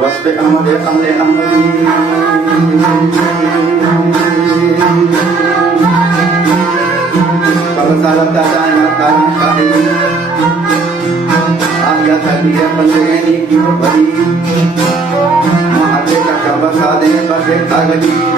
وصف أحمد أمر أحمدي فبصالة دانا كارم شاهدي آیا تھکی بندگینی کی بڑی مہاتے کا بسا دے بسے کاغذی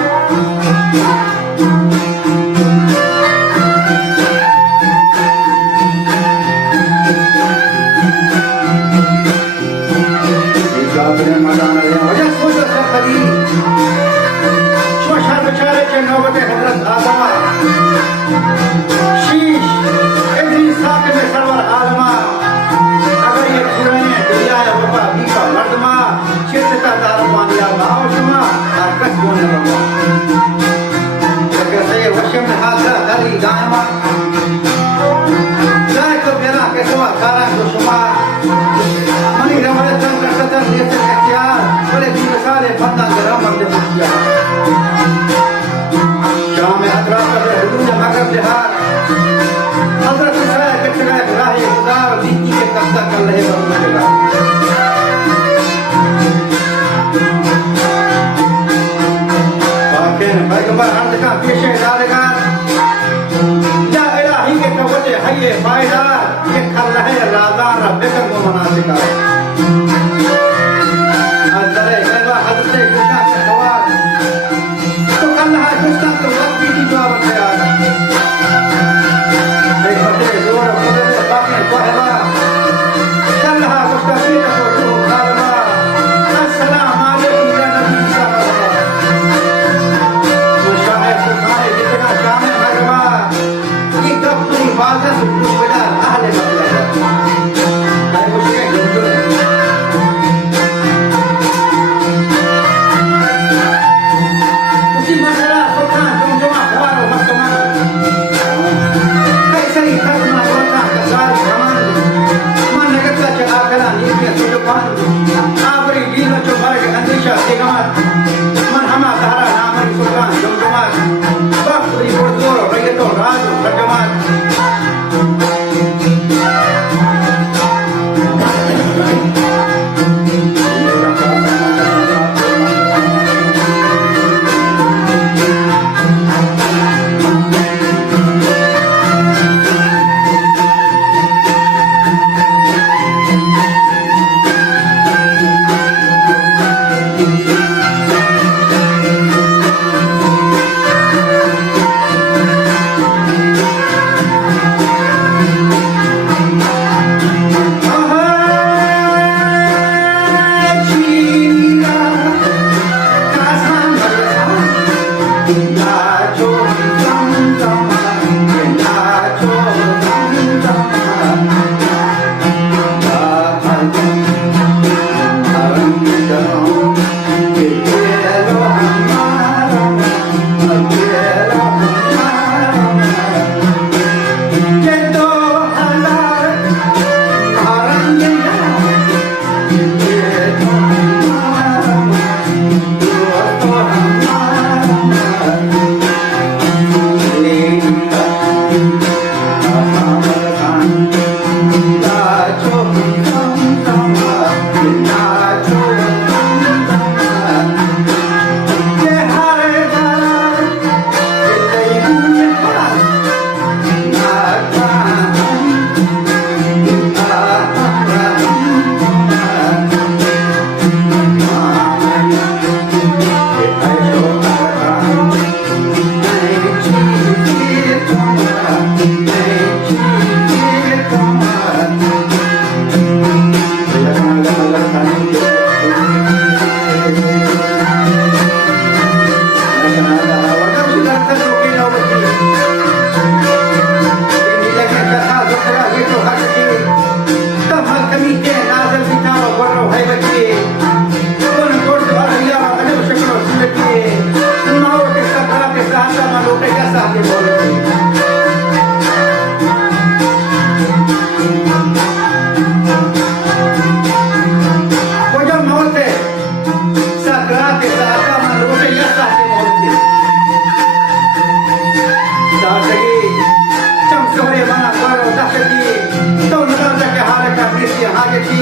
चम सोहरे मना करो दखती तो नजर के हाल का प्रीति हाजती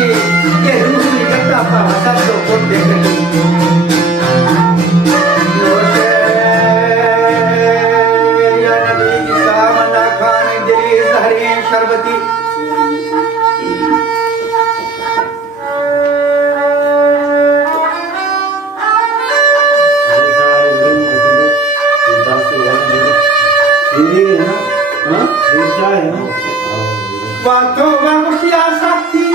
ये रूही गद्दा पर हसद को कोट देखती या नबी ईसा मना खान दिली जहरी शरबती Quanto vamos te asati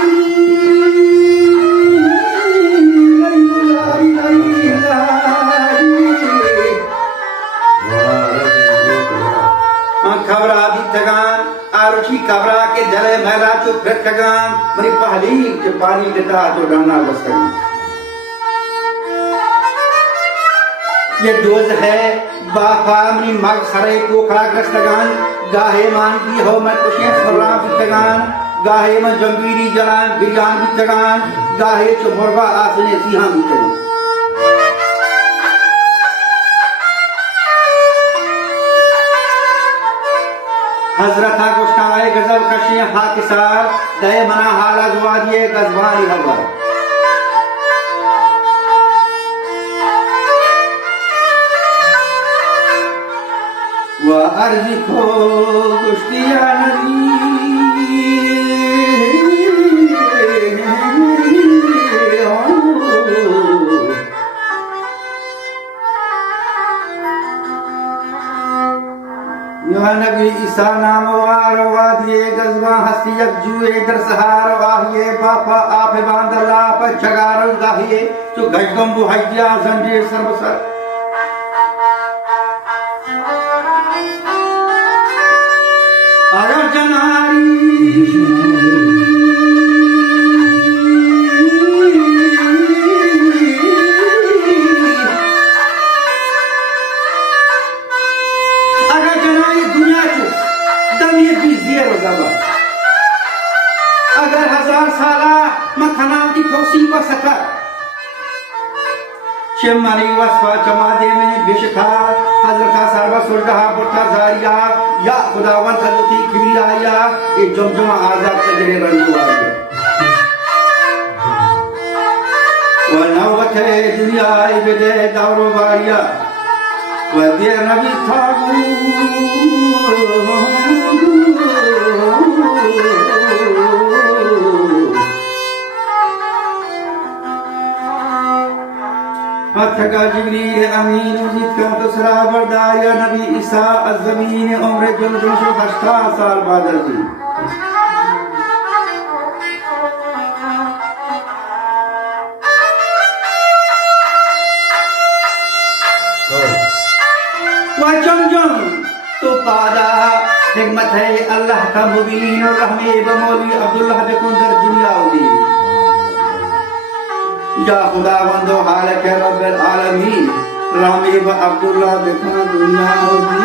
खबरा दी तगान आरुचि खबरा के जले महला चो फिर तगान मरी पहली के पानी देता तो डालना बस करना ये डोज है बाफामनी मग सरे को खड़ा ग्रस्तगान गाहे मान की हो मत कुशे फरा बितगान गाहे में जंगीरी जलान बिरयान बितगान गाहे चो मुर्गा आसने सिहा बितगान हजरत गोश्ताए गजब कशियां हाकिसार दे मना हाला जुआ दिए गजबानी हवा وأرزقه كشتيا نبي या नबी ईसा नाम वादिये गजवा हस्ती जुए दर सहार वाहिये बापा आप बांदला पर जगारल गाहिये जो गजगम बुहाइया जंजीर सर्वसर अगर जनारी दुनिया चो दम ये भी ज़ेरो दबा अगर 1000 साला मखनाम की फौसी पर सका शेमानी वस्फा चमादे में बिशखा हजरत सरवा सुरहा बुट्टा जारिया या खुदावन खलती किबिया या ये जमजमा आजाद तजरे रंगो आए वो नवते दुनिया इबदे दारो बारिया वो दे नबी थागू अथका जिब्रील अमीन जिसका दूसरा बरदार या नबी ईसा अज़मीन उम्र जुलजुल 80 साल बाद जी वजमजम तो पादा हिकमत है अल्लाह का मुबीन और रहमे बमौली अब्दुल्लाह बेकुंदर दुनिया उदी या खुदावंदो हाल के रब्बिल आलमीन रामी व अब्दुल्लाह बेकुंदर दुनिया उदी